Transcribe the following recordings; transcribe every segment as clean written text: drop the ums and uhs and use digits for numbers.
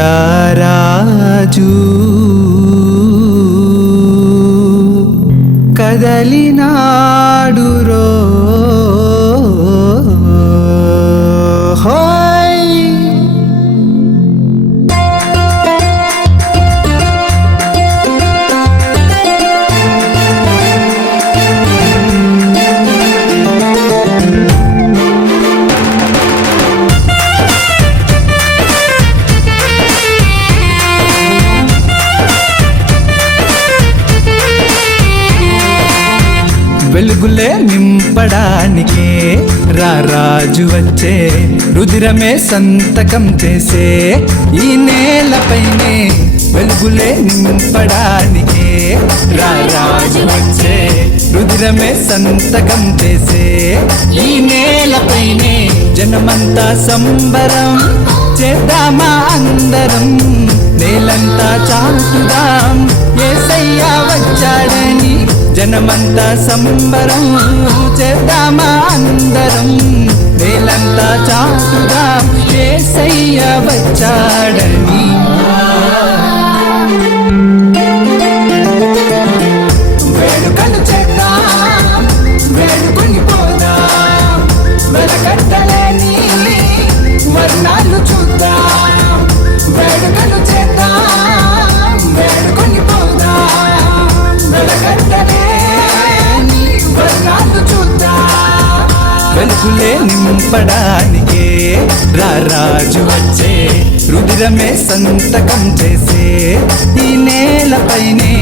రారాజు కదలినాడురో వెలుగులే నింపడానికే రారాజు వచ్చే రుధిరమే సంతకం చేసే ఈ నేలపైనే వెలుగులే నింపడానికే రారాజు వచ్చే రుధిరమే సంతకం చేసే ఈ నేలపైనే జనమంతా సంబరం చేద్దామా అందరం నేలంతా చాటుదాం యేసయ్యా వచ్చాడని జనమంతా సంబరం చేద్దామా అందరం నేలంతా చాటుదాం యేసయ్యా వచ్చాడని వేడుకలు చేద్దాం వేడుకొని పోదాం వెలకట్టలేని వర్ణాలు చూద్దాం వేడుకలు చేద్దాం వేడుకొని పోదాం వెలకట్టలేని వర్ణాలు చూద్దాం వెలుగులే నింపడానికే రారాజు వచ్చే రుధిరమే సంతకం చేసే ఈ నేలపైనే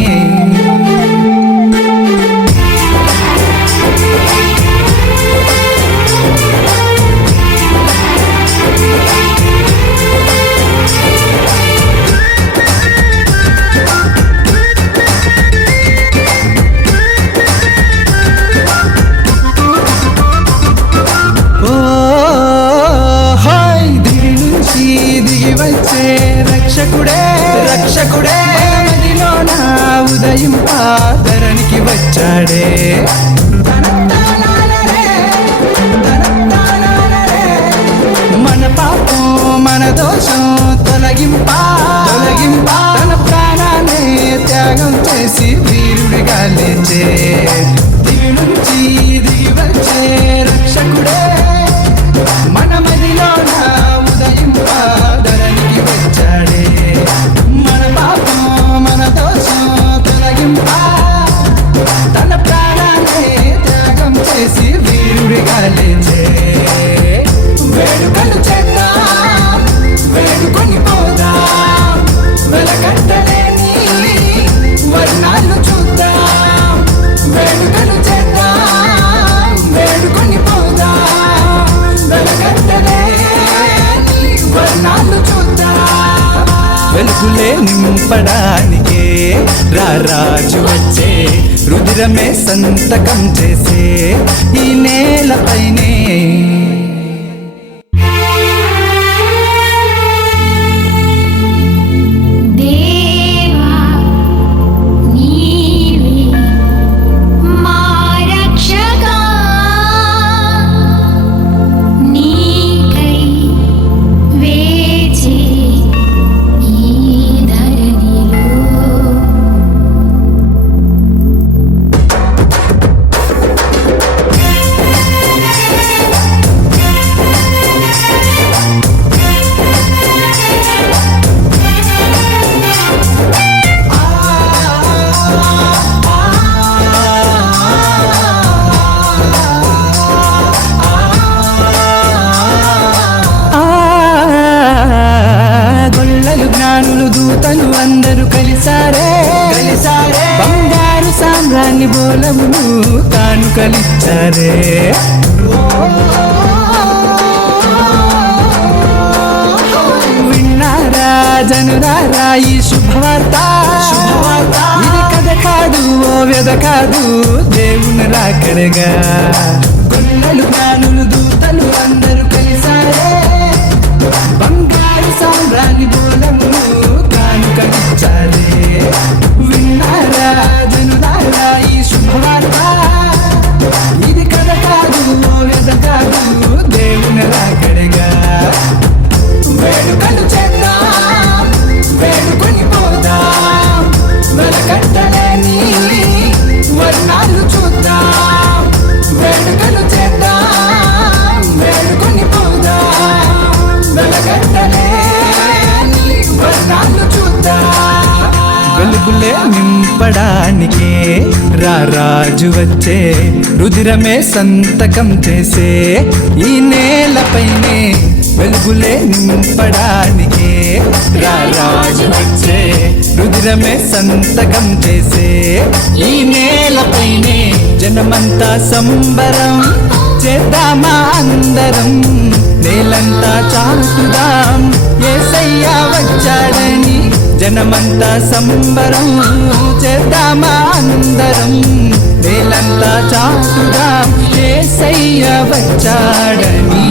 రక్షకుడే రక్షకుడే మదిలో నా ఉదయం ధరణికి వచ్చాడే మన పాపం మన దోషం తొలగింపా తన ప్రాణాన్ని త్యాగం చేసి వీరుడిగా లేచే దివి నుంచి దిగి వచ్చే రక్షకుడే మన మదిలో నా ఉదయం ధరణికి వచ్చాడే మన పాపం మన దోషం తొలగింపా తన ప్రాణాన్ని త్యాగం చేసి వీరుడిగా లేచే వేడుకలు చేద్దాం వేడుకొని పోదాం వెలకట్టలేని వర్ణాలు చూద్దాం వేడుకలు చేద్దాం వేడుకొని పోదాం వెలకట్టలేని వర్ణాలు చూద్దాం వెలుగులే నింపడానికే రారాజు వచ్చే రుధిరమే సంతకం చేసే ఈ నేలపైనే దూతలు అందరూ కలిసారే బంగారు సామ్రాణి బోలమును కానుకలిచ్చారే విన్నారా జనులారా ఈ శుభవార్త ఇది కథ కాదు ఓ వ్యధ కాదు దేవుని రాకడగా గొల్లలు జ్ఞానులు దూతలు అందరూ కలిసారే బంగారు సామ్రాణి బోలమును కానుకలిచ్చారే విన్నారా జనులారా ఈ శుభవార్త ఇది కథ కాదు ఓ వ్యధ కాదు దేవుని రాకడగా వేడుకలు చేద్దాం వెలుగులే నింపడానికే రారాజు వచ్చే రుధిరమే సంతకం చేసే ఈ నేలపైనే వెలుగులే నింపడానికే రారాజు వచ్చే రుధిరమే సంతకం చేసే ఈ నేలపైనే జనమంతా సంబరం చేద్దామా అందరం నేలంతా చాటుదాం యేసయ్య వచ్చాడని జనమంతా సంబరం చేద్దామా అందరం నేలంతా చాటుదాం యేసయ్య వచ్చాడని